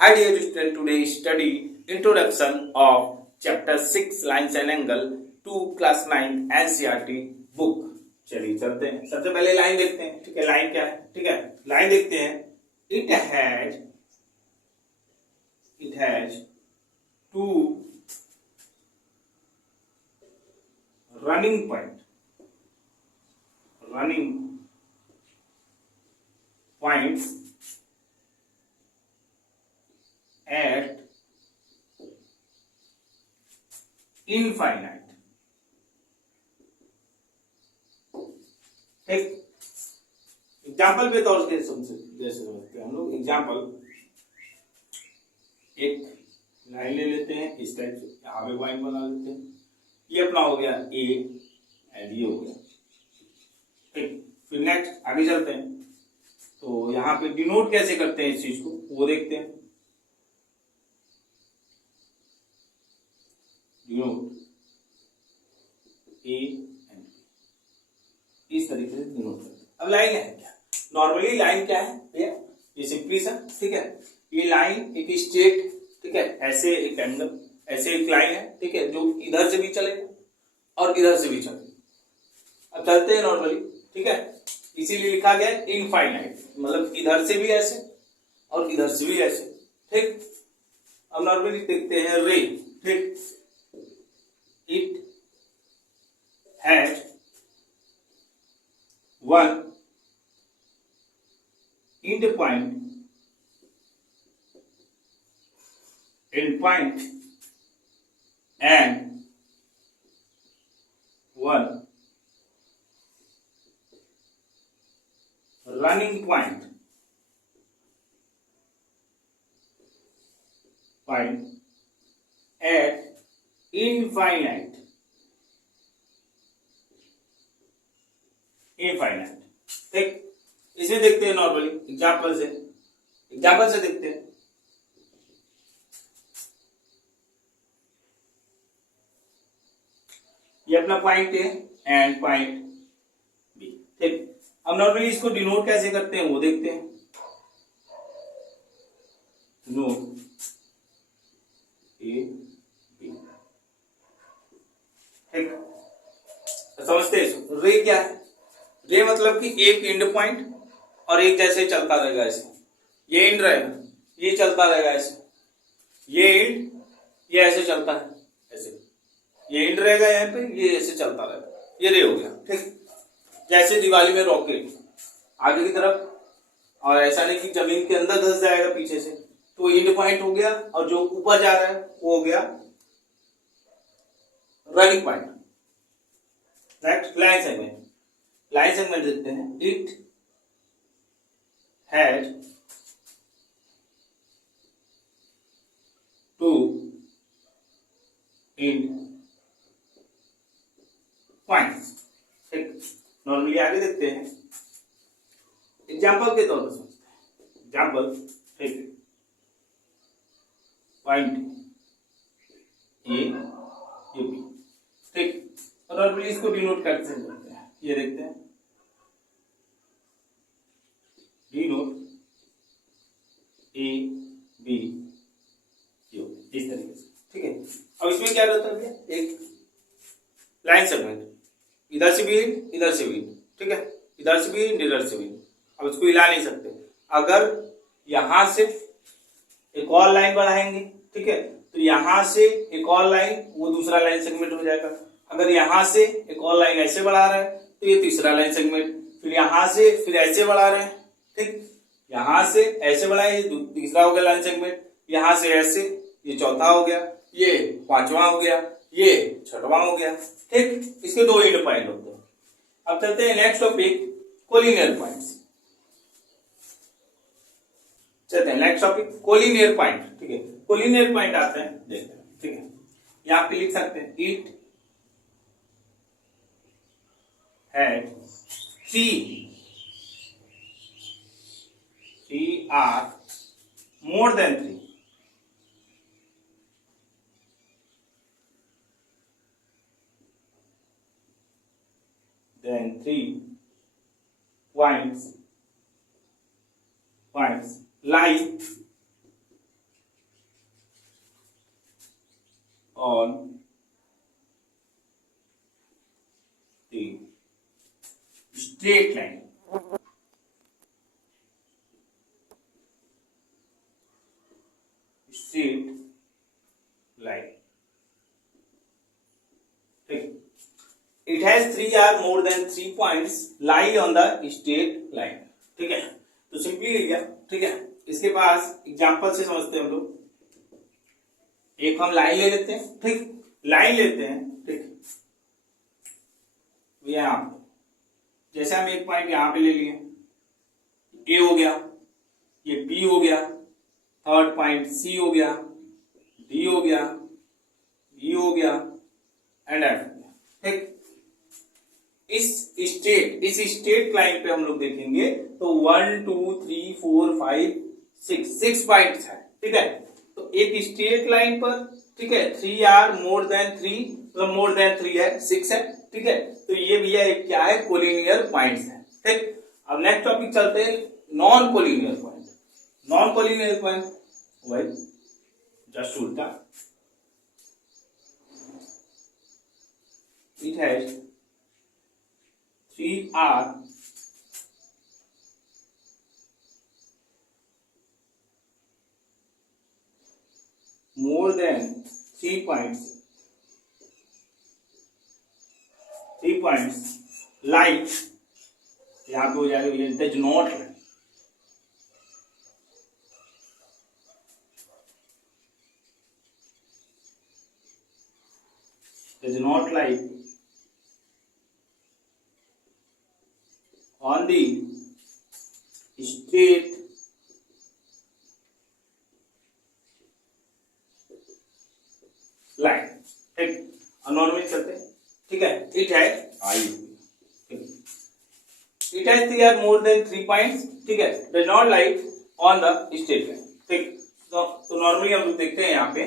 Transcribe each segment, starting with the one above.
Hi dear student, today study introduction of chapter 6 lines and angle to class 9 NCERT book। चलिए चलते हैं। सबसे पहले लाइन देखते हैं। ठीक है, लाइन क्या है? ठीक है, लाइन देखते हैं। It has two running points at infinite। ठीक, एग्जाम्पल पे तौर से जैसे समझते हैं हम लोग। एग्जाम्पल, एक लाइन ले लेते हैं इस टाइप से, यहाँ पे पॉइंट बना लेते हैं। ये अपना हो गया ए एंड ये हो गया। ठीक, फिर नेक्स्ट आगे चलते हैं। तो यहाँ पे डिनोट कैसे करते हैं इस चीज को वो देखते हैं। डिनोट ए एंड बी, इस तरीके से डिनोट करते हैं। अब लाइन है क्या? नॉर्मली लाइन क्या है भैया? ये सिंपली सा, ठीक है, ये लाइन एक स्ट्रेट, ठीक है, ऐसे एक एंगल, ऐसे एक लाइन है, ठीक है, जो इधर से भी चलेगा और इधर से भी चलेगा। अब चलते हैं नॉर्मली, ठीक है, इसीलिए लिखा गया इनफाइनाइट, मतलब इधर से भी ऐसे और इधर से भी ऐसे। ठीक, अब नॉर्मली देखते हैं रे। ठीक, it has one end point and one running point at infinite. ठीक, इसमें देखते हैं नॉर्मली एग्जांपल से देखते हैं। ये अपना point A and point B. ठीक, अब नॉर्मली इसको डिनोट कैसे करते हैं वो देखते हैं। नोट ए, ठीक, समझते हैं। रे क्या है? रे मतलब कि एक एंड पॉइंट और एक जैसे चलता रहेगा ऐसे। ये एंड रहेगा, ये चलता रहेगा ऐसे, ये एंड, ये ऐसे चलता है ऐसे, ये एंड रहेगा यहाँ पे, ये ऐसे चलता रहेगा। ये रे हो गया। ठीक, जैसे दिवाली में रॉकेट आगे की तरफ, और ऐसा नहीं कि जमीन के अंदर धंस जाएगा पीछे से, तो एंड पॉइंट हो गया, और जो ऊपर जा रहा है वो हो गया running point. Next line segment देखते हैं। It has two end points. ठीक, नॉर्मली आगे देखते हैं। एग्जाम्पल के तौर पर समझते हैं। एग्जाम्पल, ठीक, पॉइंट ए, ये बी। ठीक, और नॉर्मली इसको डिनोट करते हैं। ये देखते हैं, डिनोट ए बी यू, इस तरीके से। ठीक है, अब इसमें क्या रहता है? एक लाइन सेगमेंट, इधर से भी इधर से भी, ठीक है, इधर से भी इधर से भी। अब इसको हिला नहीं सकते। अगर यहां से एक और लाइन बढ़ाएंगे, ठीक है, तो यहां से एक और लाइन, वो दूसरा लाइन सेगमेंट हो जाएगा। अगर यहां से एक और लाइन ऐसे बढ़ा रहे हैं तो ये तीसरा लाइन सेगमेंट, फिर यहां से फिर ऐसे बढ़ा रहे हैं। ठीक, यहां से ऐसे बढ़ाए, ये तीसरा हो गया लाइन सेगमेंट, यहां से ऐसे, ये चौथा हो गया, ये पांचवा हो गया, ये छठवां हो गया। ठीक, इसके दो एंड पॉइंट होते हैं। अब चलते हैं नेक्स्ट टॉपिक, कोलिनियर पॉइंट्स। चलते हैं नेक्स्ट टॉपिक, कोलिनियर पॉइंट। ठीक है, कोलिनियर पॉइंट आते हैं, देखते हैं। ठीक है, यहां पे लिख सकते हैं it had three are more than 3, then 3 points lie on the straight line. Straight line, ठीक। It has 3 or more than 3 points lie on the straight line, ठीक है। तो सिंपली लिख गया, ठीक है। इसके पास एग्जांपल से समझते हैं हम लोग। एक हम लाइन ले लेते हैं, ठीक, लाइन लेते हैं, ठीक, यहां पे जैसे हम एक पॉइंट यहां पे ले लिए, ए हो गया, ये बी हो गया, थर्ड पॉइंट सी हो गया, डी हो गया, बी हो गया एंड एफ हो गया, ठीक। इस स्ट्रेट लाइन पे हम लोग देखेंगे तो 1 2 3 4 5 6 पॉइंट्स है, ठीक है। तो एक स्ट्रेट लाइन पर, ठीक है, 3 आर मोर देन 3, मतलब मोर देन 3 है, 6 है, ठीक है। तो ये भैया एक क्या है, कोलिनियर पॉइंट्स है, ठीक। अब नेक्स्ट टॉपिक चलते हैं, non collinear point. Non collinear point वही जस्ट उल्टा, it has 3 or more than 3 points, 3 points like, यहां पे हो जाएगा ये does not lie, does not lie on the straight line, ठीक। नॉर्मली चलते हैं, ठीक है। इट है I, it has 3 or more than 3 points, ठीक है, does not lie on the straight line, ठीक। तो नॉर्मली हम लोग देखते हैं यहाँ पे,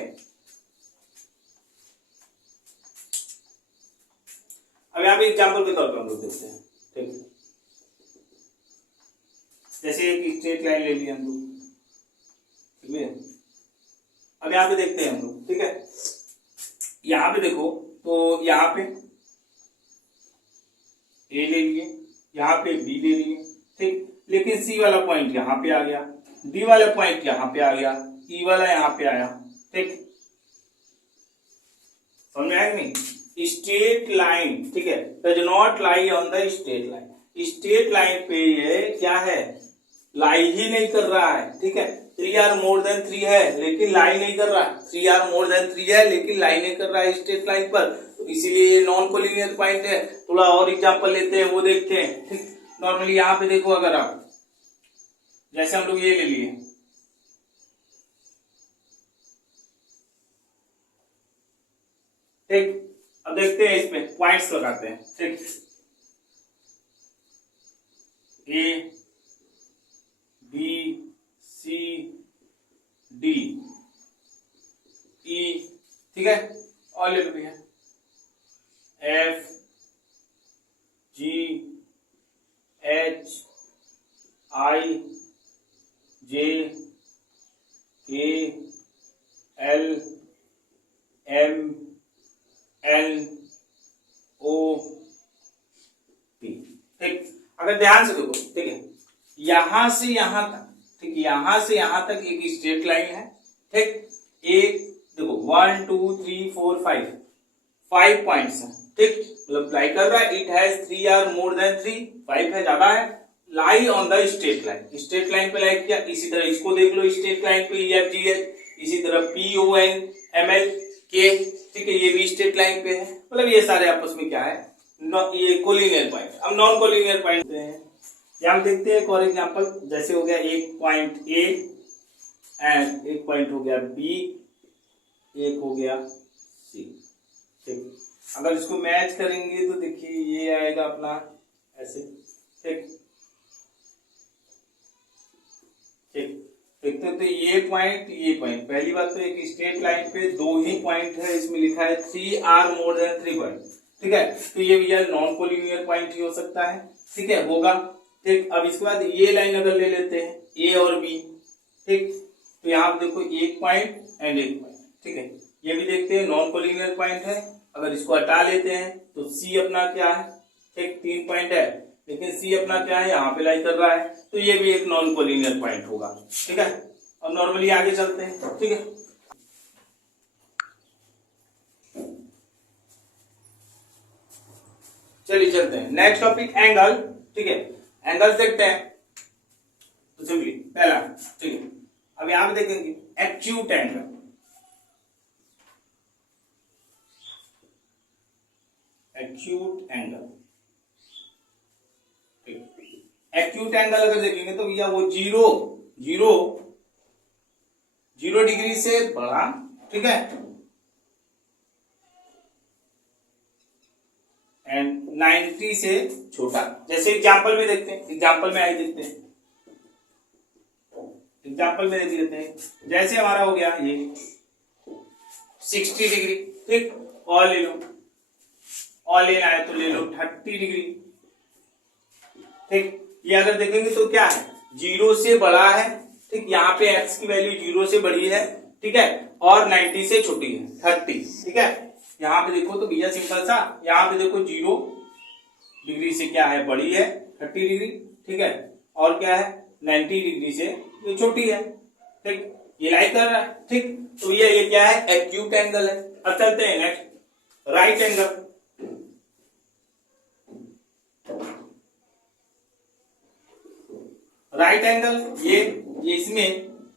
अब यहाँ पे एग्जाम्पल के तौर पर हम लोग देखते हैं, ठीक। जैसे एक स्ट्रेट लाइन ले लिया हम लोग, ठीक है। अब यहाँ पे देखते हैं हम लोग, ठीक है। यहां पे देखो तो यहां पे ए ले लिए, यहां पे बी ले लिए, ठीक। लेकिन सी वाला पॉइंट यहां पे आ गया, डी वाला पॉइंट यहां पे आ गया, ई वाला यहां पे आया, ठीक। समझ में आया नहीं? स्ट्रेट लाइन, ठीक है, does not lie on the straight line. Straight line पे ये क्या है, लाई ही नहीं कर रहा है, ठीक है। 3 आर मोर देन 3 है लेकिन लाई नहीं कर रहा है, 3 आर मोर देन 3 है लेकिन लाई नहीं कर रहा है स्ट्रेट लाइन पर, तो इसीलिए ये नॉन कोलिनियर पॉइंट है। थोड़ा और एग्जांपल लेते हैं, वो देखते हैं, ठीक। नॉर्मली यहां पे देखो, अगर आप जैसे हम लोग ये ले लिए, ठीक। अब देखते हैं इसमें पॉइंट्स लगाते हैं, ठीक। A B C D E, ठीक है, और ले लो भैया F G H I J K L M N O P, ठीक। अगर ध्यान से देखो, ठीक है, यहां से यहां तक, ठीक, यहां से यहां तक एक स्ट्रेट लाइन है, ठीक। एक देखो 1 2 3 4 5 पॉइंट्स है, ठीक, मतलब लाई कर रहा है। It has 3 or more than 3, 5 है, ज्यादा है, lie on the straight line. Straight line पे लाई किया। इसी तरह इसको देख लो, स्ट्रेट लाइन पे एफ जी एच, इसी तरह P O N M L K, ठीक है, ये भी स्ट्रेट लाइन पे है। मतलब ये सारे आपस में क्या है, ये कोलिनियर पॉइंट। अब नॉन कोलिनियर पॉइंट हैं, हम देखते हैं एक और एग्जांपल। जैसे हो गया एक पॉइंट ए एंड एक पॉइंट हो गया बी, एक हो गया सी, ठीक। अगर इसको मैच करेंगे तो देखिए ये आएगा अपना ऐसे, ठीक, ठीक। देखते हैं तो ये पॉइंट, पहली बात तो एक स्ट्रेट लाइन पे 2 ही पॉइंट है, इसमें लिखा है 3 आर मोर देन 3 पॉइंट, ठीक है। तो ये भैया नॉन कोलिनियर पॉइंट ही हो सकता है, ठीक है, होगा, ठीक। अब इसके बाद ये लाइन अगर ले लेते हैं ए और बी, ठीक, तो यहां पर देखो एक पॉइंट एंड एक पॉइंट, ठीक है, ये भी देखते हैं नॉन कोलिनियर पॉइंट है। अगर इसको हटा लेते हैं तो सी अपना क्या है, ठीक 3 पॉइंट है, लेकिन सी अपना क्या है यहाँ पे लाई कर रहा है, तो ये भी एक नॉन कोलिनियर पॉइंट होगा। ठीक है, और नॉर्मली आगे चलते हैं। ठीक है, चलिए चलते हैं नेक्स्ट टॉपिक एंगल। ठीक है, एंगल देखते हैं। तो सिंपली पहला, ठीक है, अब यहां पे देखेंगे acute angle. Acute angle, acute angle अगर देखेंगे तो भैया वो जीरो जीरो जीरो डिग्री से बड़ा, ठीक है, एंड 90 से छोटा। जैसे एग्जांपल में देखते हैं, एग्जांपल में आइए देखते हैं, एग्जांपल में देख लेते हैं। जैसे हमारा हो गया ये 60 डिग्री, ठीक, और ले लो, और लेना है तो ले लो 30 डिग्री। ठीक, ये अगर देखेंगे तो क्या है, जीरो से बड़ा है, ठीक, यहाँ पे x की वैल्यू जीरो से बड़ी है, ठीक है, और 90 से छोटी है 30। ठीक है, यहाँ पे देखो तो भैया सिंपल सा, यहाँ पे देखो जीरो डिग्री से क्या है, बड़ी है 30 डिग्री, ठीक है, और क्या है 90 डिग्री से ये छोटी है। ठीक, ये लाई कर रहा है। ठीक, तो ये क्या है, एक्यूट एंगल है। अब चलते हैं next, right angle. Right angle ये इसमें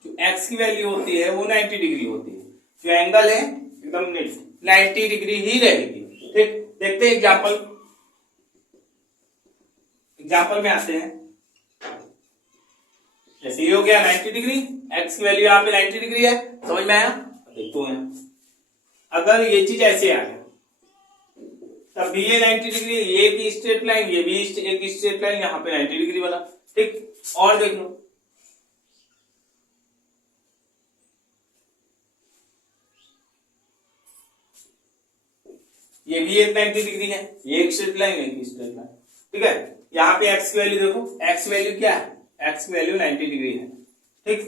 जो x की वैल्यू होती है वो 90 डिग्री होती है, जो एंगल है एकदम 90 डिग्री ही रहेगी। ठीक, देखते हैं एग्जांपल, एग्जांपल में आते हैं। जैसे ये हो गया 90 डिग्री, x की वैल्यू यहाँ पे 90 डिग्री है, समझ में आया। देखते हैं अगर ये चीज ऐसे आ गया तब भी ये 90 डिग्री, ये एक स्ट्रेट लाइन, ये भी एक स्ट्रेट लाइन, यहाँ पे 90 डिग्री बना। ठीक, और देख लो, ये भी एक 90 डिग्री है, ये एक स्ट्रेट लाइन, एक स्ट्रेट लाइन। ठीक है, यहाँ पे x की वैल्यू देखो, x वैल्यू क्या है, x की वैल्यू 90 डिग्री है। ठीक,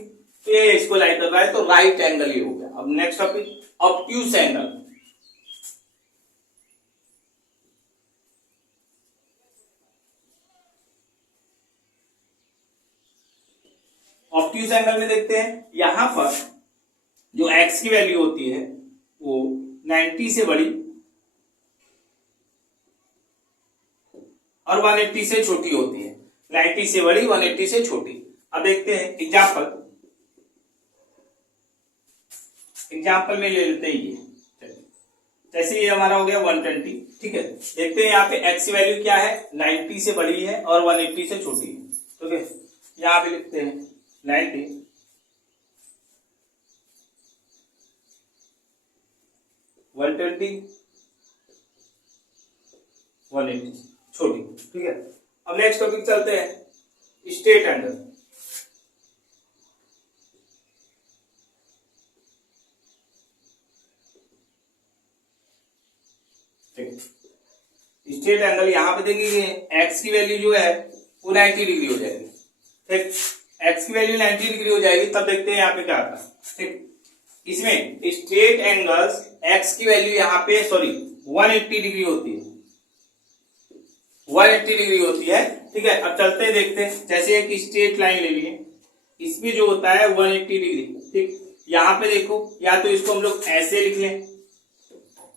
तो ये इसको लाइन कर रहा है, तो राइट एंगल ये हो गया। अब next topic, obtuse angle. Obtuse angle में देखते हैं, यहां पर जो x की वैल्यू होती है वो 90 से बड़ी और 180 से छोटी होती है। 90 से बड़ी, 180 से छोटी। अब देखते हैं एग्जांपल, एग्जांपल में ले लेते हैं ये, जैसे ये हमारा हो गया 120। ठीक है, देखते हैं यहाँ पे x की वैल्यू क्या है, 90 से बड़ी है और 180 से छोटी है। ठीक है, यहाँ पे लिखते हैं 90 120 180 छोटी। ठीक है, अब नेक्स्ट टॉपिक चलते हैं, स्ट्रेट एंगल। स्ट्रेट एंगल यहां पे देखेंगे x की वैल्यू जो है वो 90 डिग्री हो जाएगी। ठीक, x की वैल्यू 90 डिग्री हो जाएगी, तब देखते हैं यहाँ पे क्या आता है। ठीक, इसमें स्ट्रेट एंगल्स x की वैल्यू यहाँ पे 180 डिग्री होती है, 180 डिग्री होती है। ठीक है, अब चलते हैं देखते हैं, जैसे एक स्ट्रेट लाइन ले लिए, इसमें जो होता है 180 डिग्री। ठीक, यहाँ पे देखो, या तो इसको हम लोग ऐसे लिख लें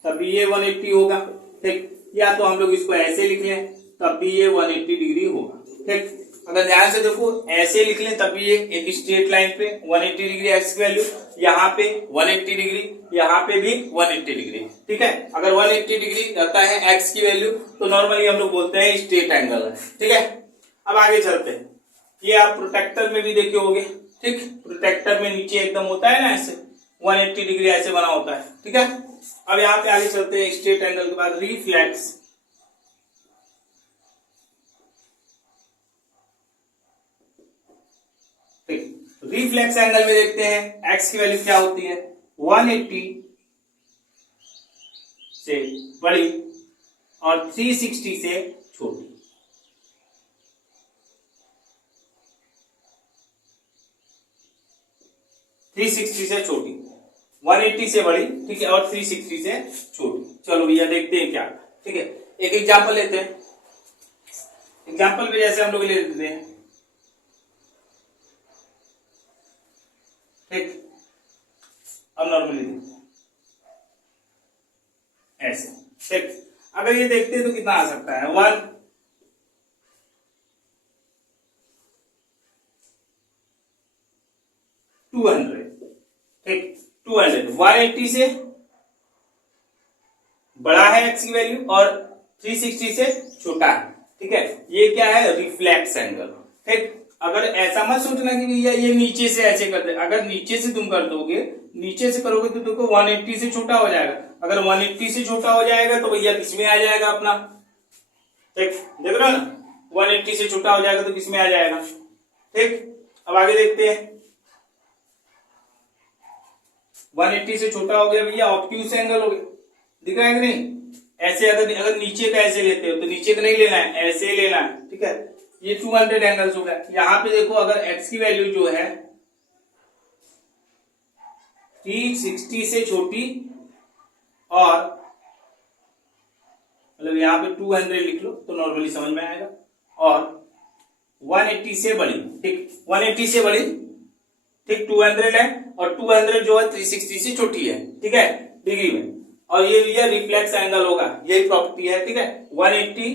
तब भी ये 180 होगा। ठीक, या तो हम लोग इसको ऐसे लिख लें तब भी ये 180 डिग्री होगा। ठीक, अगर ध्यान से देखो, ऐसे लिख लें तब भी ये एक स्ट्रेट लाइन पे 180 डिग्री एक्स की वैल्यू, यहाँ पे 180 डिग्री, यहाँ पे भी 180 डिग्री। ठीक है, अगर 180 डिग्री रहता है एक्स की वैल्यू तो नॉर्मली हम लोग बोलते हैं स्ट्रेट एंगल है। ठीक है, अब आगे चलते हैं, ये आप प्रोटेक्टर में भी देखे होंगे। ठीक, प्रोटेक्टर में नीचे एकदम होता है ना ऐसे 180 डिग्री ऐसे बना होता है। ठीक है, अब यहाँ पे आगे चलते हैं, स्ट्रेट एंगल के बाद रिफ्लेक्स। ठीक, रिफ्लेक्स एंगल में देखते हैं एक्स की वैल्यू क्या होती है, 180 से बड़ी और 360 से छोटी। थ्री 360 से छोटी। 180 से बड़ी, ठीक है, और 360 से छोटी। चलो भैया देखते हैं क्या, ठीक है। एक एग्जांपल लेते हैं। एग्जांपल में जैसे हम लोग ले लेते हैं, ठीक। अब नॉर्मली देखते हैं ऐसे, ठीक। अगर ये देखते हैं तो कितना आ सकता है, 200, ठीक। 200 180 से बड़ा है एक्स की वैल्यू और 360 से छोटा है, ठीक है। ये क्या है, रिफ्लेक्स एंगल, ठीक। अगर ऐसा मत सोचना कि भैया ये नीचे से ऐसे कर दे, अगर नीचे से तुम कर दोगे, नीचे से करोगे तो देखो 180 से छोटा हो जाएगा। अगर 180 से छोटा हो जाएगा तो भैया किसमें आ जाएगा अपना, ठीक, देख रहे हो ना, 180 से छोटा हो जाएगा तो किसमें आ जाएगा, ठीक। अब आगे देखते हैं, 180 से छोटा हो गया भैया, ऑब्ट्यूस एंगल हो गया, दिख रहा है कि नहीं। ऐसे अगर नीचे का ऐसे लेते हो तो नीचे का नहीं लेना है, ऐसे लेना है, ठीक है। ये 200 एंगल्स हो गया। यहां पे देखो अगर एक्स की वैल्यू जो है 360 से छोटी और मतलब यहां पे 200 लिख लो तो नॉर्मली समझ में आएगा, और 180 से बड़ी, ठीक, 180 से बड़ी, ठीक, 200 है, और 200 जो है 360 से छोटी है, ठीक है, डिग्री में। और ये रिफ्लेक्स एंगल होगा, यही प्रॉपर्टी है, ठीक है। 180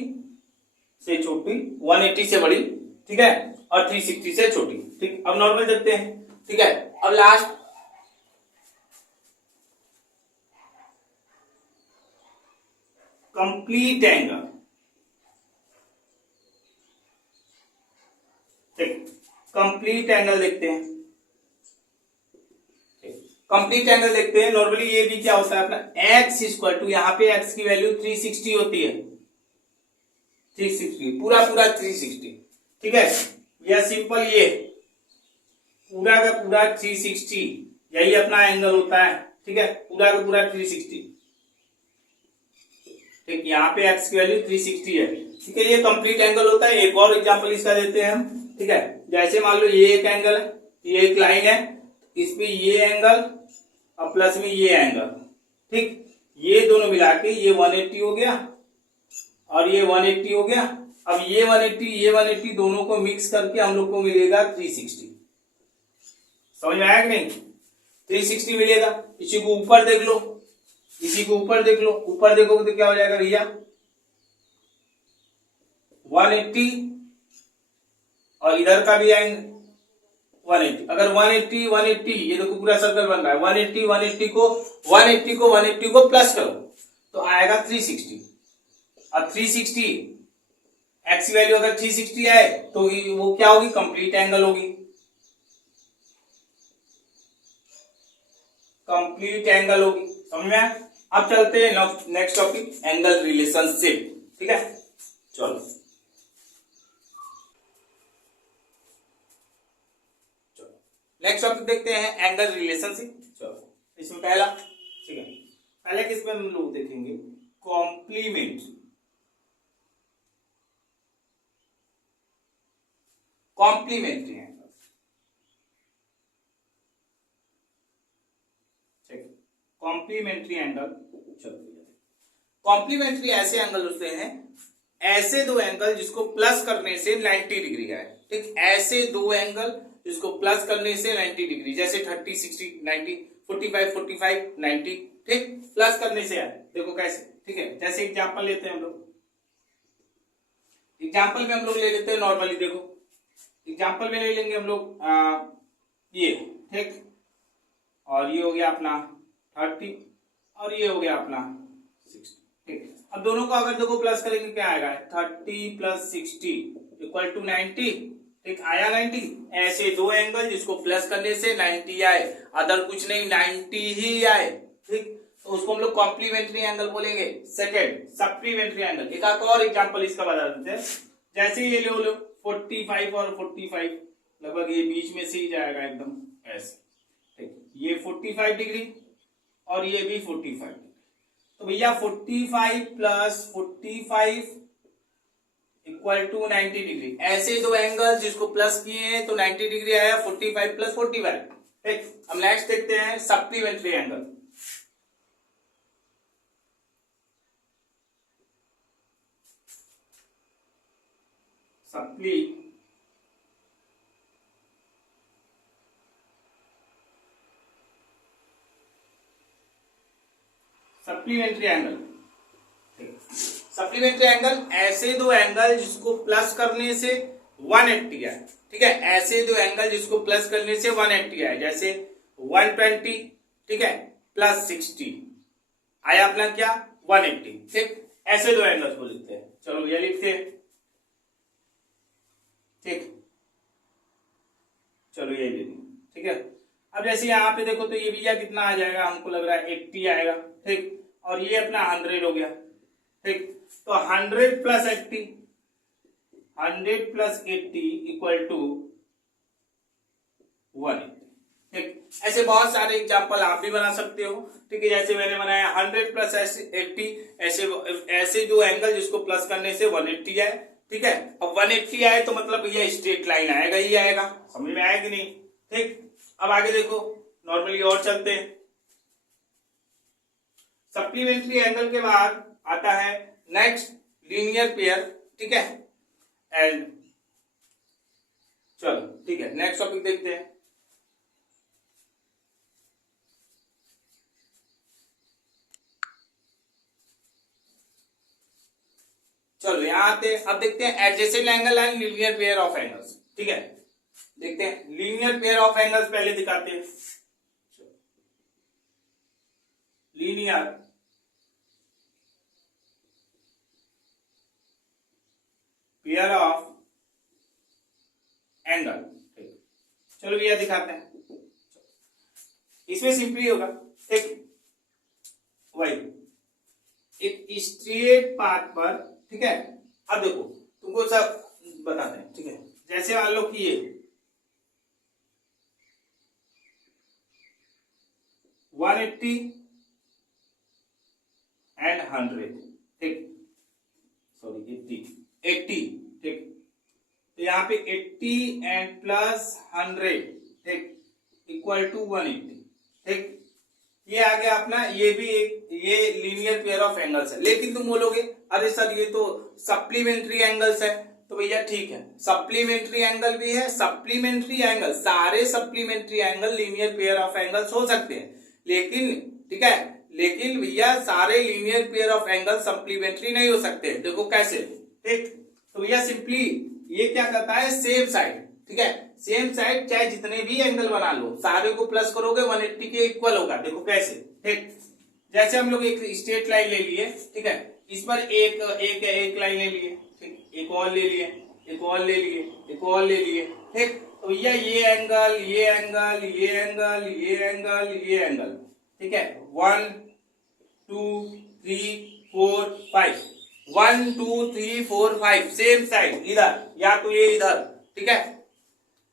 से छोटी, 180 से बड़ी, ठीक है, और 360 से छोटी, ठीक। अब नॉर्मल देखते हैं, ठीक है। अब लास्ट कंप्लीट एंगल, ठीक, कंप्लीट एंगल देखते हैं, कंप्लीट एंगल देखते हैं। नॉर्मली ये भी क्या होता है अपना, एक्स इक्वल टू, यहाँ पे एक्स की वैल्यू 360 होती है, 360 पूरा 360, ठीक है। यह सिंपल, ये पूरा का पूरा 360 यही अपना एंगल होता है, ठीक है, पूरा का पूरा 360, ठीक। यहाँ पे एक्स की वैल्यू 360 है, ठीक है, ये कंप्लीट एंगल होता है। एक और एग्जांपल इसका देते हैं हम, ठीक है। जैसे मान लो ये एक एंगल है, ये एक लाइन है, इस पे ये एंगल और प्लस में ये एंगल, ठीक, ये दोनों मिला के ये 180 हो गया और ये 180 हो गया। अब ये 180 दोनों को मिक्स करके हम लोग को मिलेगा 360। समझ में आया कि नहीं, 360 मिलेगा। इसी को ऊपर देख लो, इसी को ऊपर देख लो, ऊपर देखोगे तो क्या हो जाएगा भैया, 180 और इधर का भी आएंगे 180। अगर 180 ये देखो पूरा सर्कल बन रहा है, 180 को प्लस करो तो आएगा 360। अब 360 एक्स वैल्यू अगर 360 आए तो वो क्या होगी, कंप्लीट एंगल होगी, कंप्लीट एंगल होगी। समझ में आया। अब चलते हैं नेक्स्ट टॉपिक, एंगल रिलेशनशिप, ठीक है। चलो नेक्स्ट टॉपिक देखते हैं, एंगल रिलेशनशिप। चलो इसमें पहला, ठीक है, पहले किसमें हम लोग देखेंगे, कॉम्प्लीमेंट्री, कॉम्प्लीमेंट्री एंगल, ठीक, कॉम्प्लीमेंट्री एंगल। चलो कॉम्प्लीमेंट्री ऐसे एंगल होते हैं, ऐसे दो एंगल जिसको प्लस करने से 90 डिग्री आए, ठीक, ऐसे दो एंगल जिसको प्लस करने से 90 डिग्री, जैसे 30 60 90 45 45 90, ठीक, प्लस करने से आए। देखो कैसे, ठीक है। जैसे एग्जांपल लेते हैं हम लोग, एग्जांपल में हम लोग ले लेते हैं नॉर्मली, देखो एग्जांपल में ले लेंगे हम लोग ये, ठीक, और ये हो गया अपना 30 और ये हो गया अपना 60, ठीक। अब दोनों को अगर देखो प्लस करेंगे क्या आएगा, 30 + 60 = 90, ठीक, आया 90। ऐसे दो एंगल जिसको प्लस करने से 90 आए, अदर कुछ नहीं 90 ही आए, ठीक, तो उसको हम लोग कॉम्प्लीमेंट्री एंगल बोलेंगे। सेकंड सप्लीमेंट्री एंगल, एक और एग्जांपल इसका बता देते हैं। जैसे ये ले लो 45 और 45, लगभग ये बीच में से ही जाएगा एकदम ऐसे, ठीक, ये 45 डिग्री और ये भी 45, तो भैया 45 + 45 = 90 डिग्री। ऐसे दो एंगल जिसको प्लस किए हैं तो 90 डिग्री आया, 45 + 45, ठीक, अब नेक्स्ट देखते हैं supplementary angle. Supplementary angle, supplementary angle ऐसे दो एंगल जिसको प्लस करने से 180 आए, ठीक है, ऐसे दो एंगल जिसको प्लस करने से 180 आए, जैसे 120, ठीक है, प्लस 60 आया अपना क्या 180, ठीक, ऐसे दो एंगल्स को लिखते हैं। चलो ये लिखते हैं, ठीक, चलो ये ले लीजिए, ठीक है। अब जैसे यहाँ पे देखो तो ये भैया कितना आ जाएगा, हमको लग रहा है 80 आएगा, ठीक, और ये अपना 100 हो गया, ठीक, तो 100 प्लस 80, 100 प्लस 80 इक्वल टू 180, ठीक। ऐसे बहुत सारे एग्जांपल आप भी बना सकते हो, ठीक है, जैसे मैंने बनाया 100 प्लस 80, ऐसे ऐसे दो एंगल जिसको प्लस करने से 180 आए, ठीक है। अब 180 आए तो मतलब ये स्ट्रेट लाइन आएगा ही आएगा, समझ में आएगी नहीं, ठीक। अब आगे देखो, नॉर्मली और चलते हैं। सप्लीमेंट्री एंगल के बाद आता है नेक्स्ट लीनियर पेयर, ठीक है, एंड चलो ठीक है नेक्स्ट टॉपिक देखते हैं। चलो यहां आते हैं, अब देखते हैं adjacent angle and linear pair of angles, ठीक है। देखते हैं लीनियर पेयर ऑफ एंगल्स पहले दिखाते हैं। लीनियर पेयर ऑफ एंगल, ठीक, चलो भैया दिखाते हैं। इसमें सिंपली होगा, ठीक, वही एक स्ट्रेट पाथ पर, ठीक है। अब देखो तुमको सब बताते हैं, ठीक है, जैसे मान लो कि ये 180 एंड 100, ठीक, सॉरी 80, ठीक, तो यहाँ पे 80 एंड प्लस 100, ठीक, इक्वल टू 180, ठीक, ये आ गया अपना, ये भी एक ये लीनियर पेयर ऑफ एंगल्स है। लेकिन तुम बोलोगे अरे सर ये तो सप्लीमेंट्री एंगल्स है, तो भैया ठीक है, सप्लीमेंट्री एंगल भी है, सप्लीमेंट्री एंगल सारे supplementary angle linear pair of angles हो सकते हैं, लेकिन ठीक है, लेकिन भैया सारे linear pair of angle supplementary नहीं हो सकते। देखो कैसे, ठीक, तो भैया सिंपली ये क्या करता है, सेम साइड, ठीक है, सेम साइड चाहे जितने भी एंगल बना लो सारे को प्लस करोगे 180 के इक्वल होगा। देखो कैसे, ठीक, जैसे हम लोग एक स्ट्रेट लाइन ले लिए, ठीक है, इस पर एक एक एक लाइन ले लिए, ठीक, एक और ले लिए, एक और ले लिए, एक और ले लिए, ठीक, तो भैया ये एंगल, ये एंगल, ये एंगल, ये एंगल, ये एंगल, ठीक है, 1 2 3 4 5, 1 2 3 4 5 सेम साइड इधर या तो ये इधर, ठीक है,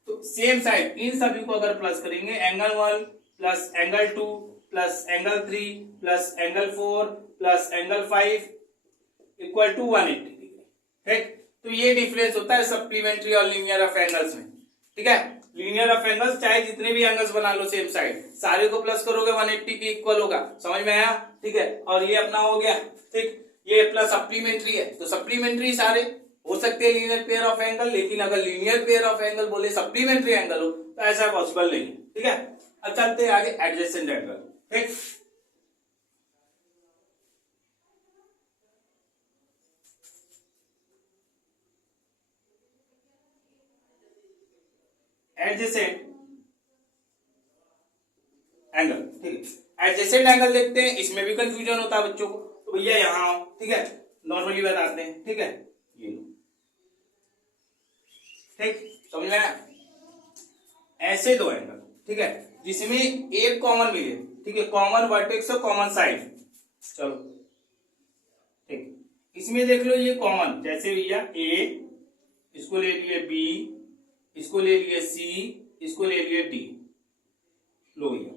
तो सेम साइड इन सभी को अगर प्लस करेंगे, angle 1 plus angle 2 plus angle 3 plus angle 4 plus angle 5 equal to 180 degree, ठीक, तो ये डिफरेंस होता है सप्लीमेंट्री और लीनियर ऑफ एंगल्स में, ठीक है। लीनियर ऑफ एंगल्स चाहे जितने भी एंगल्स बना लो सेम साइड, सारे को प्लस करोगे 180 के इक्वल होगा, समझ में आया, ठीक है। और ये अपना हो गया, ठीक, ये अपना सप्लीमेंट्री है, तो सप्लीमेंट्री सारे हो सकते हैं लीनियर पेयर ऑफ एंगल, लेकिन अगर लीनियर पेयर ऑफ एंगल बोले सप्लीमेंट्री एंगल हो तो ऐसा पॉसिबल नहीं, ठीक है। अब चलते हैं आगे एडजेसेंट एंगल, ठीक, एडजेसेंट एंगल, ठीक है, एडजेसेंट एंगल देखते हैं, इसमें भी कंफ्यूजन होता है बच्चों को, तो भैया यहां आओ, ठीक है, नॉर्मली बताते हैं, ठीक है, ये ठीक, समझ में आया, ऐसे दो एंगल, ठीक है, जिसमें एक कॉमन मिले, ठीक है, कॉमन वर्टेक्स और कॉमन साइड, चलो ठीक, इसमें देख लो ये कॉमन, जैसे भैया ए, इसको ले लिए बी, इसको ले लिए सी, इसको ले लिए डी, लो भैया,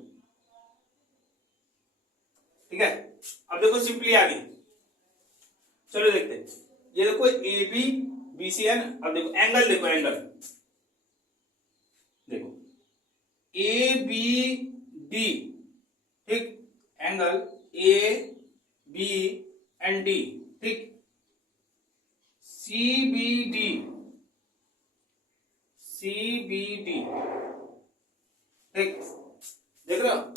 ठीक है। अब देखो सिंपली आगे चलो देखते हैं, ये देखो ए बी बी सी है ना, अब देखो एंगल, देखो एंगल, देखो ए बी डी, ठीक, angle A B and D, ठीक, C B D, C B D, ठीक, देख रहे हो,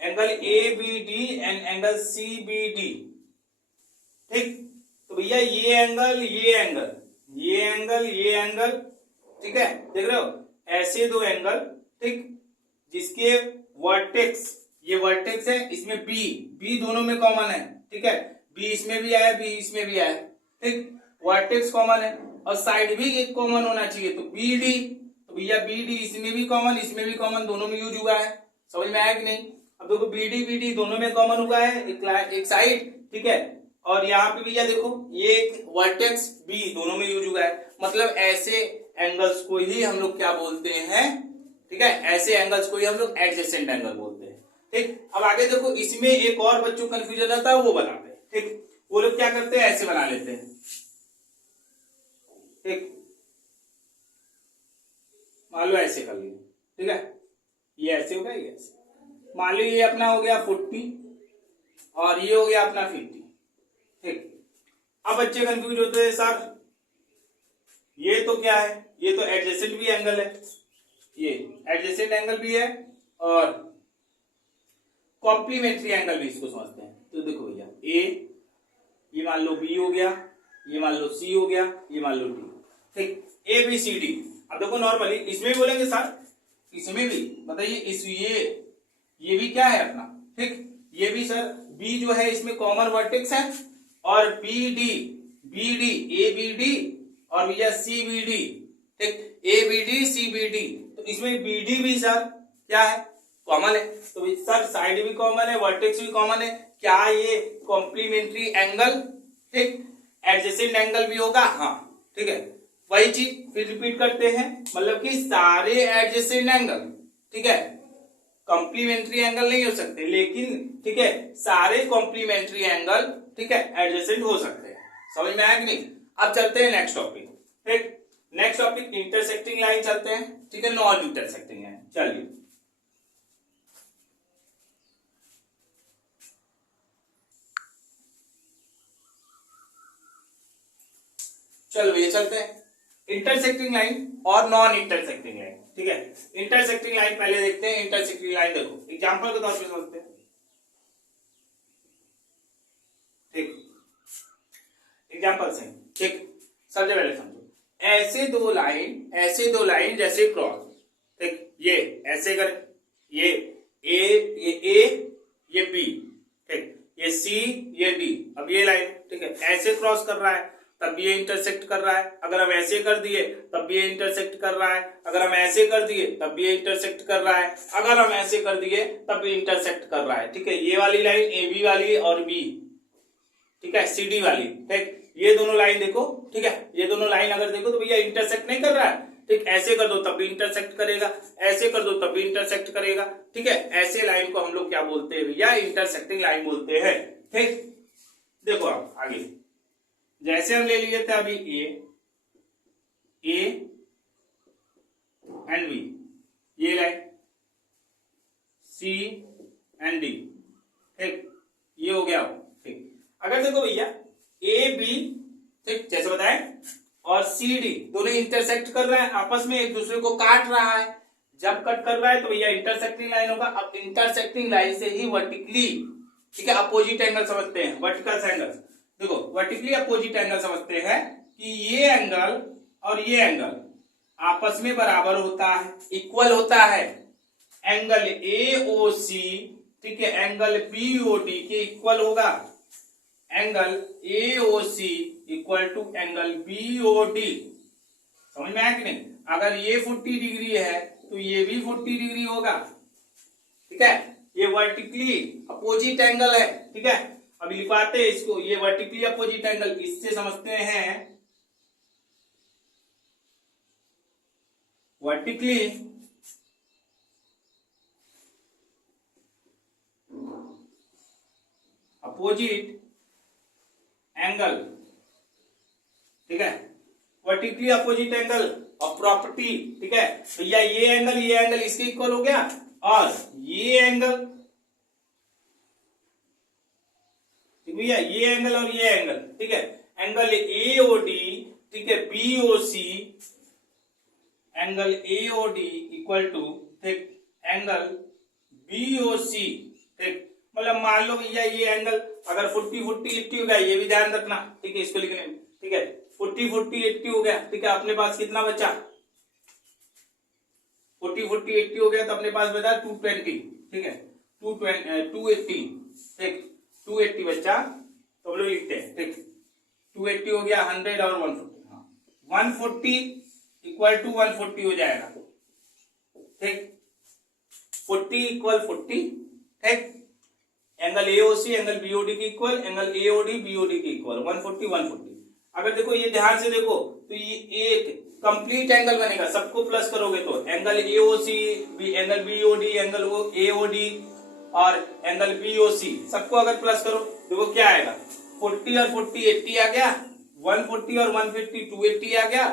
angle A B D and angle C B D, ठीक। तो भैया ये एंगल, ये एंगल, ये एंगल, ये एंगल, ठीक है, देख रहे हो, ऐसे दो एंगल, ठीक, जिसके वर्टेक्स, ये वर्टेक्स है, इसमें बी, बी दोनों में कॉमन है, ठीक है, बी इसमें भी आया, बी इसमें भी आया, ठीक, वर्टेक्स कॉमन है और साइड भी एक कॉमन होना चाहिए, तो बी डी, तो भैया बी डी इसमें भी कॉमन, इसमें भी कॉमन, दोनों में यूज हुआ है, समझ में आया कि नहीं। अब देखो बी डी दोनों में कॉमन हुआ है, एक साइड, ठीक है, और यहाँ पे भैया देखो ये वर्टेक्स बी दोनों में यूज हुआ है, मतलब ऐसे एंगल्स को ही हम लोग क्या बोलते हैं, ठीक है, ऐसे एंगल्स को ही हम लोग एडजेसेंट एंगल बोलते हैं, ठीक। अब आगे देखो, इसमें एक और बच्चों को कंफ्यूजन रहता है, वो बताते हैं, ठीक, वो लोग क्या करते हैं, ऐसे बना लेते हैं, ठीक, मान लो ऐसे कर लिए, ठीक है, ये ऐसे हो गया, ये ऐसे, मान लो ये अपना हो गया 40 और ये हो गया अपना 50, ठीक। अब बच्चे कंफ्यूज होते हैं, सर ये तो क्या है, ये तो एडजेसेंट भी एंगल है, ये एडजेसेंट एंगल भी है और कॉम्प्लीमेंट्री एंगल भी इसको समझते हैं। तो देखो भैया ए, ये मान लो बी हो गया, ये मान लो सी हो गया, ये मान लो डी, ठीक, ए बी सी डी। अब देखो नॉर्मली इसमें भी बोलेंगे सर, इसमें भी बताइए, इस ये भी क्या है अपना, ठीक, ये भी सर बी जो है इसमें कॉमन वर्टेक्स है और B D A B D और भैया सी बी डी, ठीक, A B D C B D, तो इसमें बी डी भी सर क्या है, कॉमन है, तो सर साइड भी कॉमन है, वर्टेक्स भी कॉमन है, क्या ये कॉम्प्लीमेंट्री एंगल, ठीक, एडजेसेंट एंगल भी होगा, हाँ, ठीक है, वही चीज फिर रिपीट करते हैं, मतलब कि सारे एडजेसेंट एंगल, ठीक है, कॉम्प्लीमेंट्री एंगल नहीं हो सकते, लेकिन ठीक है सारे कॉम्प्लीमेंट्री एंगल, ठीक है, एडजेसेंट हो सकते हैं, समझ में आया कि नहीं। अब चलते हैं नेक्स्ट टॉपिक, ठीक, नेक्स्ट टॉपिक इंटरसेक्टिंग लाइन चलते हैं, ठीक है, नॉन इंटरसेक्टिंग लाइन, चलिए चलो ये चलते हैं इंटरसेक्टिंग लाइन और नॉन इंटरसेक्टिंग लाइन, ठीक है। इंटरसेक्टिंग लाइन पहले देखते हैं, इंटरसेक्टिंग लाइन देखो एग्जांपल के तौर पे समझते हैं, ठीक, एग्जांपल से, ठीक, सबसे पहले समझो, ऐसे दो लाइन जैसे क्रॉस, ठीक, ये ऐसे कर, ये ये बी, ठीक, ये सी ये डी, अब ये लाइन, ठीक है, ऐसे क्रॉस कर रहा है तब ये इंटरसेक्ट कर रहा है, अगर हम ऐसे कर दिए तब भी ये इंटरसेक्ट कर रहा है, अगर हम ऐसे कर दिए तब भी ये इंटरसेक्ट कर रहा है, अगर हम ऐसे कर दिए तब भी इंटरसेक्ट कर रहा है, ठीक है, ये वाली लाइन ए बी वाली और बी, ठीक है, सी डी वाली, ठीक, ये दोनों लाइन देखो, ठीक है, ये दोनों लाइन अगर देखो तो भैया इंटरसेक्ट नहीं कर रहा है, ठीक, ऐसे कर दो तब भी इंटरसेक्ट करेगा, ऐसे कर दो तब भी इंटरसेक्ट करेगा, ठीक है, ऐसे लाइन को हम लोग क्या बोलते हैं भैया, इंटरसेक्टिंग लाइन बोलते हैं, ठीक। देखो आप आगे जैसे हम ले लिए थे अभी ए एंड बी, ये लाइन सी एंड डी, ठीक, ये हो गया, ठीक। अगर देखो भैया ए बी, ठीक, जैसे बताए, और सी डी दोनों इंटरसेक्ट कर रहे हैं आपस में, एक दूसरे को काट रहा है, जब कट कर रहा है तो भैया इंटरसेक्टिंग लाइन होगा। अब इंटरसेक्टिंग लाइन से ही वर्टिकली, ठीक है, अपोजिट एंगल समझते हैं, वर्टिकल एंगल, देखो वर्टिकली अपोजिट एंगल समझते हैं कि ये एंगल और ये एंगल आपस में बराबर होता है, इक्वल होता है, एंगल AOC, ठीक है, एंगल BOD के इक्वल होगा, angle AOC equal to angle BOD, समझ में आया कि नहीं। अगर ये 40 डिग्री है तो ये भी 40 डिग्री होगा, ठीक है, ये वर्टिकली अपोजिट एंगल है, ठीक है। अभी लिखवाते हैं इसको, ये वर्टिकली अपोजिट एंगल, इससे समझते हैं वर्टिकली अपोजिट एंगल, ठीक है, vertically opposite angle of property, ठीक है। भैया ये एंगल इसके इक्वल हो गया, और ये एंगल, भैया ये एंगल और ये एंगल, ठीक है, एंगल एओडी, ठीक है, BOC, angle AOD equal to, ठीक, एंगल बीओसी, ठीक। मतलब मान लो भैया ये एंगल अगर 40 40 80 हो गया, ये भी ध्यान रखना, ठीक है, इसको लिखने में, ठीक है, 40 40 80 हो गया, ठीक है, अपने पास कितना बचा, 40 40 80 हो गया, तो अपने पास बचा 220, ठीक है, 280, ठीक, 280 बच्चा, तो हम लोग लिखते हैं, ठीक, 280 हो गया, 100 और 140, हाँ, 140 इक्वल टू 140 हो जाएगा, ठीक, 40 इक्वल 40, ठीक, एंगल एओसी एंगल बीओडी के इक्वल, एंगल एओडी बीओडी के इक्वल, 140 140। अगर देखो ये ध्यान से देखो तो ये एक कंप्लीट एंगल बनेगा, सबको प्लस करोगे तो angle AOC, angle BOD, angle AOD और एंगल बीओसी, सबको अगर प्लस करो देखो क्या आएगा, 40 और 40 80 आ गया, 140 और 150 280 आ गया,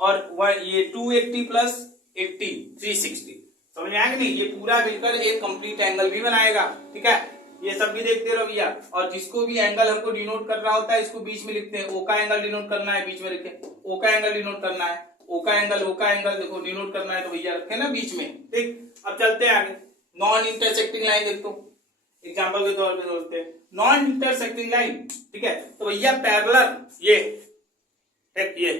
और ये 280 प्लस 80 360। समझ में आया कि नहीं? ये पूरा मिलकर एक कंप्लीट एंगल भी बनाएगा, ठीक है। ये सब भी देखते रहो भैया, और जिसको भी एंगल हमको डिनोट करना होता है इसको बीच में लिखते हैं, ओ का एंगल डिनोट करना है बीच में रखे, ओ का एंगल डिनोट करना है, ओ का एंगल देखो डिनोट करना है तो भैया रखे ना बीच में, ठीक। अब चलते हैं आगे, नॉन इंटरसेक्टिंग लाइन देखते हो, एग्जाम्पल के तौर पर सोचते हैं नॉन इंटरसेक्टिंग लाइन, ठीक है, तो भैया पैरेलल ये, ठीक, ये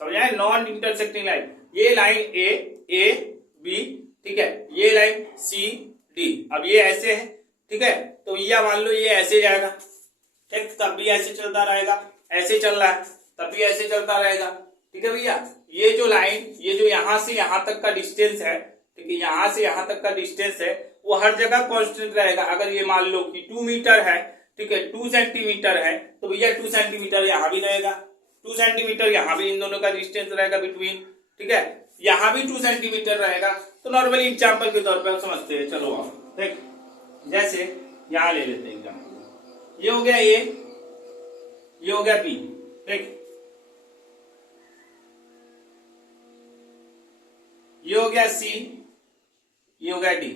समझ आए, नॉन इंटरसेक्टिंग लाइन, ये लाइन ए बी, ठीक है, ये लाइन सी डी, अब ये ऐसे है, ठीक है, तो भैया मान लो ये ऐसे जाएगा, ठीक, तब भी ऐसे चलता रहेगा, ऐसे चल रहा है तब भी ऐसे चलता रहेगा, ठीक है भैया। ये जो लाइन, ये जो यहां से यहां तक का डिस्टेंस है, ठीक है, यहां से यहां तक का डिस्टेंस है, वो हर जगह कांस्टेंट रहेगा। अगर ये मान लो कि 2 मीटर है, ठीक है, 2 सेंटीमीटर है, तो भैया 2 सेंटीमीटर यहां भी रहेगा, 2 सेंटीमीटर यहां भी, इन दोनों का डिस्टेंस रहेगा बिटवीन, ठीक है, यहां भी 2 सेंटीमीटर रहेगा। तो नॉर्मली एग्जाम्पल के तौर पर समझते हैं, चलो आप, ठीक, जैसे यहां ले लेते हैं एग्जाम्पल, ये हो गया ए, ये हो गया बी, ठीक, ये हो गया सी, ये हो गया डी,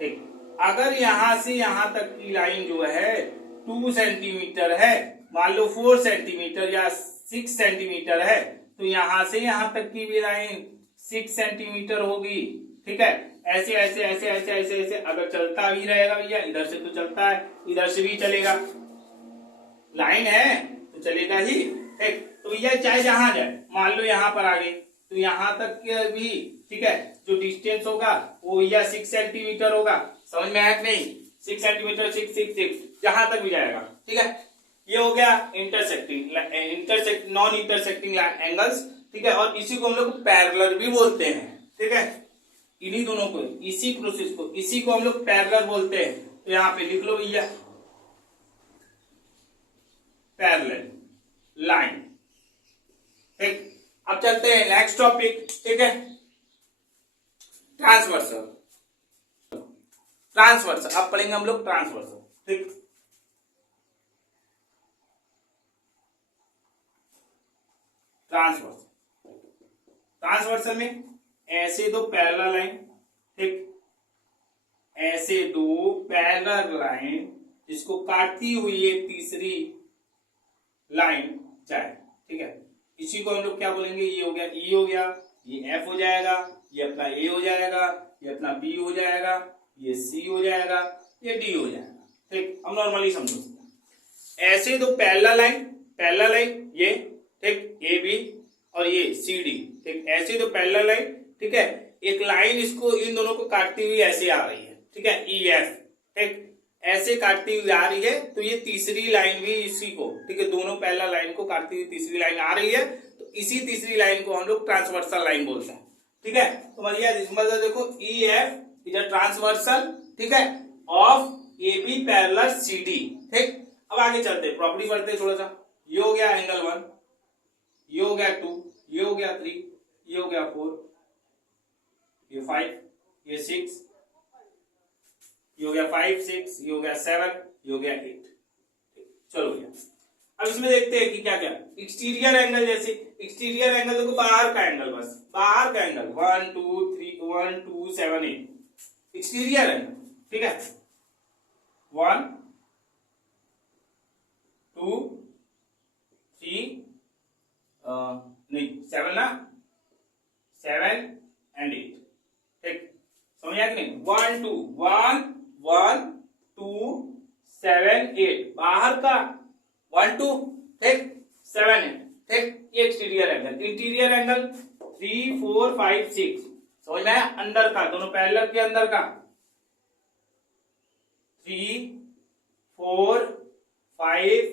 ठीक। अगर यहां से यहां तक की लाइन जो है 2 सेंटीमीटर है, मान लो 4 सेंटीमीटर या 6 सेंटीमीटर है, तो यहां से यहां तक की भी लाइन 6 सेंटीमीटर होगी, ठीक है। ऐसे ऐसे ऐसे ऐसे ऐसे ऐसे अगर चलता भी रहेगा भैया, इधर से तो चलता है, इधर से भी चलेगा, लाइन है तो चलेगा ही, ठीक। तो भैया चाहे जहां जाए, मान लो यहां पर आ गई, तो यहां तक भी, ठीक है, जो डिस्टेंस होगा वो भैया 6 सेंटीमीटर होगा। समझ में आया कि नहीं? 6 सेंटीमीटर, 6 6 6 जहां तक भी जाएगा, ठीक है। ये हो गया इंटरसेक्टिंग नॉन इंटरसेक्टिंग एंगल्स, ठीक है, और इसी को हम लोग पैरेलल भी बोलते हैं, ठीक है। इन्हीं दोनों को, इसी प्रोसेस को, इसी को हम लोग पैरेलल बोलते हैं। तो यहां पे लिख लो भैया पैरेलल लाइन, ठीक। अब चलते हैं नेक्स्ट टॉपिक, ठीक है, ट्रांसवर्सल। अब पढ़ेंगे हम लोग ट्रांसवर्सल, ठीक। ट्रांसवर्सल में ऐसे दो पैरेलल लाइन, ठीक, ऐसे दो पैरेलल लाइन जिसको काटती हुई एक तीसरी लाइन जाए, ठीक है, इसी को हम लोग क्या बोलेंगे, ये हो गया ई हो गया, ये एफ हो जाएगा, ये अपना ए हो जाएगा, ये अपना बी हो जाएगा, ये सी हो जाएगा, ये डी हो जाएगा, ठीक। हम नॉर्मली समझो ऐसे दो पैरेलल लाइन ये, ठीक, ए बी और ये सी डी, ठीक, ऐसे दो पैरेलल लाइन, ठीक है। एक लाइन इसको इन दोनों को काटती हुई ऐसे आ रही है, ठीक है, ई एफ, ठीक, ऐसे काटती हुई आ रही है, तो ये तीसरी लाइन भी इसी को, ठीक है, दोनों पैरेलल लाइन को काटती हुई तीसरी लाइन आ रही है, तो इसी तीसरी लाइन को हम लोग ट्रांसवर्सल लाइन बोलते हैं, ठीक है। तो मतलब देखो E F is a transversal, ठीक है, of A B parallel C D, ठीक। अब आगे चलते हैं, प्रॉपर्टी पढ़ते हैं थोड़ा सा। ये हो गया एंगल 1, ये हो गया 2, ये हो गया 3, ये हो गया 4, ये 5, ये 6, ये हो गया 5 6, ये हो गया 7, ये हो गया 8। चलो भैया अब इसमें देखते हैं कि क्या क्या एक्सटीरियर एंगल, जैसे एक्सटीरियर एंगल देखो बाहर का एंगल, बस बाहर का एंगल 1 2 3 1 2 7 8 एक्सटीरियर एंगल, ठीक है 1 2 3 नहीं 7 ना 7 एंड 8, ठीक समझ आया कि नहीं 1 2 1 1 2 7 8 बाहर का 1 2 ठीक 7 8 ठीक, ये एक्सटीरियर एंगल। इंटीरियर एंगल 3 4 5 6 समझ में आया, अंदर का दोनों पैरेलल के अंदर का 3 4 5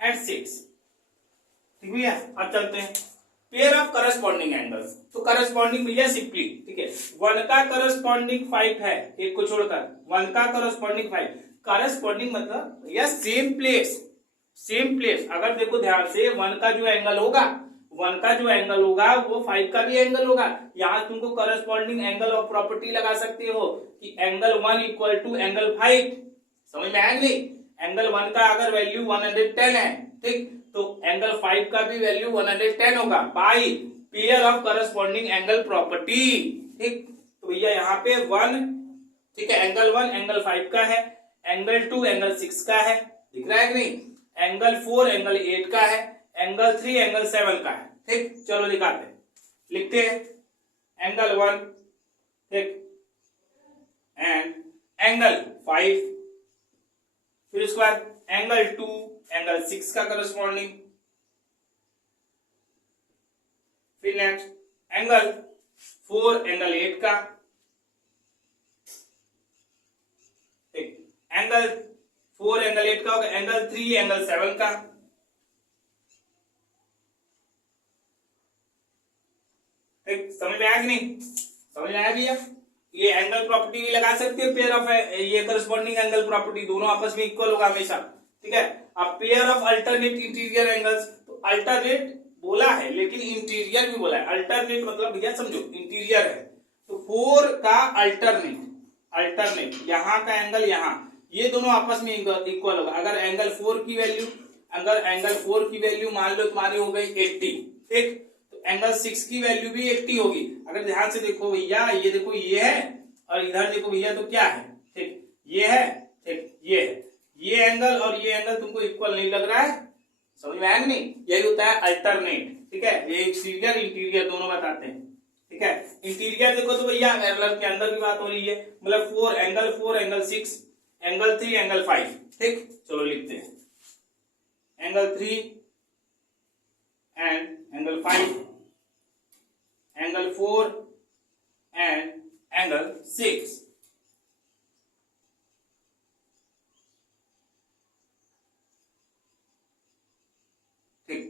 एंड 6, ठीक भैया। अब चलते हैं पेयर ऑफ करस्पॉन्डिंग एंगल्स, तो करस्पॉन्डिंग भैया सिंपली, ठीक है 1 का करस्पॉन्डिंग 5 है, एक को छोड़कर 1 का करस्पॉन्डिंग 5, करस्पॉन्डिंग मतलब भैया सेम प्लेस, सेम प्लेस। अगर देखो ध्यान से 1 का जो एंगल होगा, 1 का जो एंगल होगा वो 5 का भी एंगल होगा। यहां तुमको करस्पॉन्डिंग एंगल ऑफ प्रॉपर्टी लगा सकते हो कि एंगल 1 इक्वल टू एंगल 5, समझ में आया नहीं। एंगल 1 का अगर वैल्यू 110 है, ठीक, तो एंगल 5 का भी वैल्यू 110 होगा by pair of corresponding angle property, ठीक। तो भैया यहाँ पे 1, ठीक है एंगल 1 एंगल 5 का है, एंगल 2 एंगल 6 का है, दिख रहा है कि नहीं, एंगल 4 एंगल 8 का है, एंगल 3 एंगल 7 का है, ठीक। चलो दिखाते हैं, लिखते हैं एंगल 1, ठीक, एंड एंगल 5, फिर उसके बाद एंगल 2 एंगल 6 का करस्पॉन्डिंग, फिर नेक्स्ट एंगल 4 एंगल 8 का, ठीक, एंगल 4 एंगल 8 का होगा, एंगल 3 एंगल 7 का, ठीक। समझ में आया कि नहीं, समझ में आया भैया। ये एंगल प्रॉपर्टी भी लगा सकते हो, पेयर ऑफ ये करस्पॉन्डिंग एंगल प्रॉपर्टी दोनों आपस में इक्वल होगा हमेशा, ठीक है। अब pair of alternate interior angles, तो अल्टरनेट बोला है लेकिन इंटीरियर भी बोला है, अल्टरनेट मतलब भैया समझो इंटीरियर है, तो 4 का अल्टरनेट, अल्टरनेट यहाँ का एंगल यहाँ, ये दोनों आपस में इक्वल होगा। अगर एंगल 4 की वैल्यू, अगर एंगल 4 की वैल्यू मान लो तुम्हारी हो गई 80, ठीक, तो एंगल 6 की वैल्यू भी 80 होगी। अगर ध्यान से देखो भैया, ये देखो ये है और इधर देखो भैया तो क्या है, ठीक, ये है, ठीक, ये है, ये एंगल और ये एंगल तुमको इक्वल नहीं लग रहा है, समझ में आया नहीं, यही होता है अल्टरनेट, ठीक है। ये एक्सटीरियर इंटीरियर दोनों बताते हैं, ठीक है। इंटीरियर देखो तो भैया पैरेलल के अंदर की बात हो रही है, मतलब 4 एंगल 6 एंगल 3 एंगल 5, ठीक। चलो लिखते हैं angle 3 and angle 5 angle 4 and angle 6, ठीक।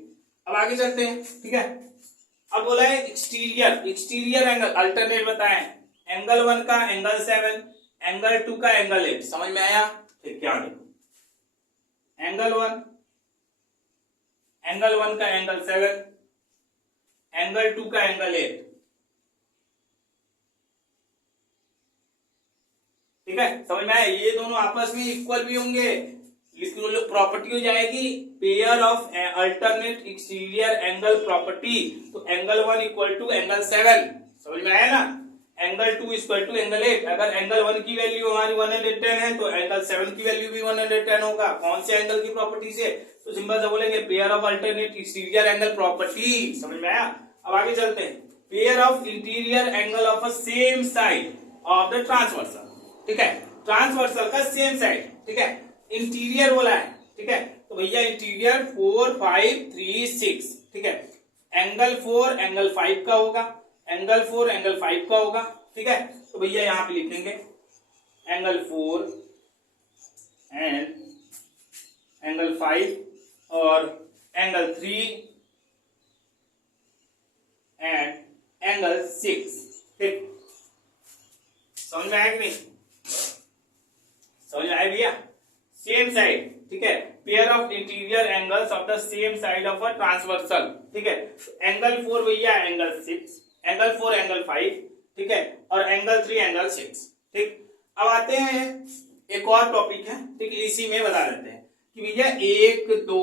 अब आगे चलते हैं, ठीक है। अब बोला है एक्सटीरियर, एक्सटीरियर एंगल अल्टरनेट बताएं, एंगल 1 का एंगल 7, एंगल 2 का एंगल 8, समझ में आया, ठीक। क्या देखो एंगल 1, एंगल 1 का एंगल 7, एंगल 2 का एंगल 8, ठीक है, समझ में आया। ये दोनों आपस में इक्वल भी होंगे, लेकिन प्रॉपर्टी हो जाएगी pair of alternate exterior angle property, तो एंगल 1 इक्वल टू एंगल 7, समझ में आया ना, एंगल 2 इक्वल टू एंगल 8। अगर एंगल 1 की वैल्यू हमारी 110 है तो एंगल 7 की वैल्यू भी 110 होगा, कौन से एंगल की प्रॉपर्टी से, तो सिंपल से बोलेंगे pair of alternate exterior angle property, समझ में आया। अब आगे चलते हैं, pair of interior angle of a same side of the transversal, ठीक है, ट्रांसवर्सल का सेम साइड, ठीक है, इंटीरियर बोला है, ठीक है, तो भैया इंटीरियर 4 5 3 6, ठीक है, एंगल 4 एंगल 5 का होगा, एंगल 4 एंगल 5 का होगा, ठीक है। तो भैया यहां पे लिखेंगे एंगल 4 एंड एंगल 5 और एंगल 3 एंड एंगल 6, ठीक। समझ में आया कि नहीं, समझ में आया भैया। सेम साइड, ठीक है, pair of interior angles of the same side of a transversal, ठीक है। एंगल 4 भैया एंगल 6, एंगल 4 एंगल 5, ठीक है, और एंगल 3 एंगल 6, ठीक। अब आते हैं एक और टॉपिक है, ठीक, इसी में बता देते हैं कि भैया 1 2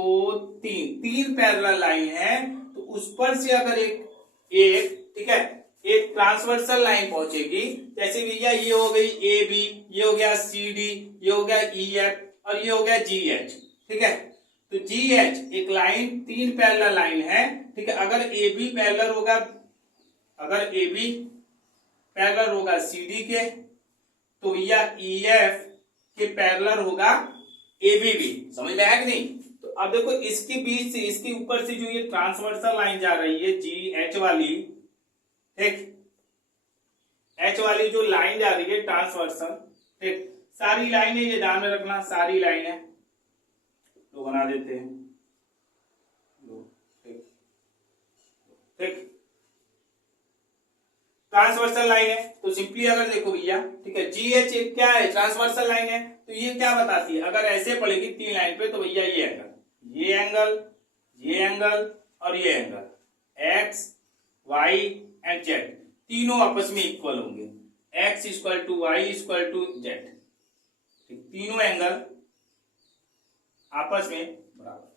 3 पैरेलल लाइन है, तो उस पर से अगर एक ठीक है एक ट्रांसवर्सल लाइन पहुंचेगी, जैसे भैया ये हो गई ए बी, ये हो गया सी डी, ये हो गया ई एफ और ये हो गया जी एच, ठीक है। तो जी एच एक लाइन 3 पैरेलल लाइन है, ठीक है। अगर ए बी पैरेलल होगा, अगर ए बी पैरेलल होगा सी डी के, तो भैया ई एफ के पैरेलल होगा ए बी भी। समझ में आया कि नहीं? तो अब देखो इसके बीच से, इसके ऊपर से जो ये ट्रांसवर्सल लाइन जा रही है जी एच वाली, ठीक, एच वाली जो लाइन जा रही है ट्रांसवर्सल, ठीक, सारी लाइनें ये ध्यान में रखना, सारी लाइनें तो बना देते हैं, ठीक ठीक। ट्रांसवर्सल लाइन है तो सिंपली अगर देखो भैया, ठीक है, जी एच एक क्या है, ट्रांसवर्सल लाइन है, तो ये क्या बताती है, अगर ऐसे पड़ेगी 3 लाइन पे, तो भैया ये एंगल, ये एंगल, ये एंगल और ये angle, X Y and Z तीनों आपस में इक्वल होंगे, X equal to Y equal to Z, तीनों एंगल आपस में बराबर,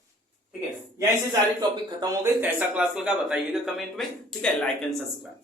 ठीक है। यहीं से सारी टॉपिक खत्म हो गई। कैसा क्लास लगा बताइएगा कमेंट में, ठीक है। Like and subscribe.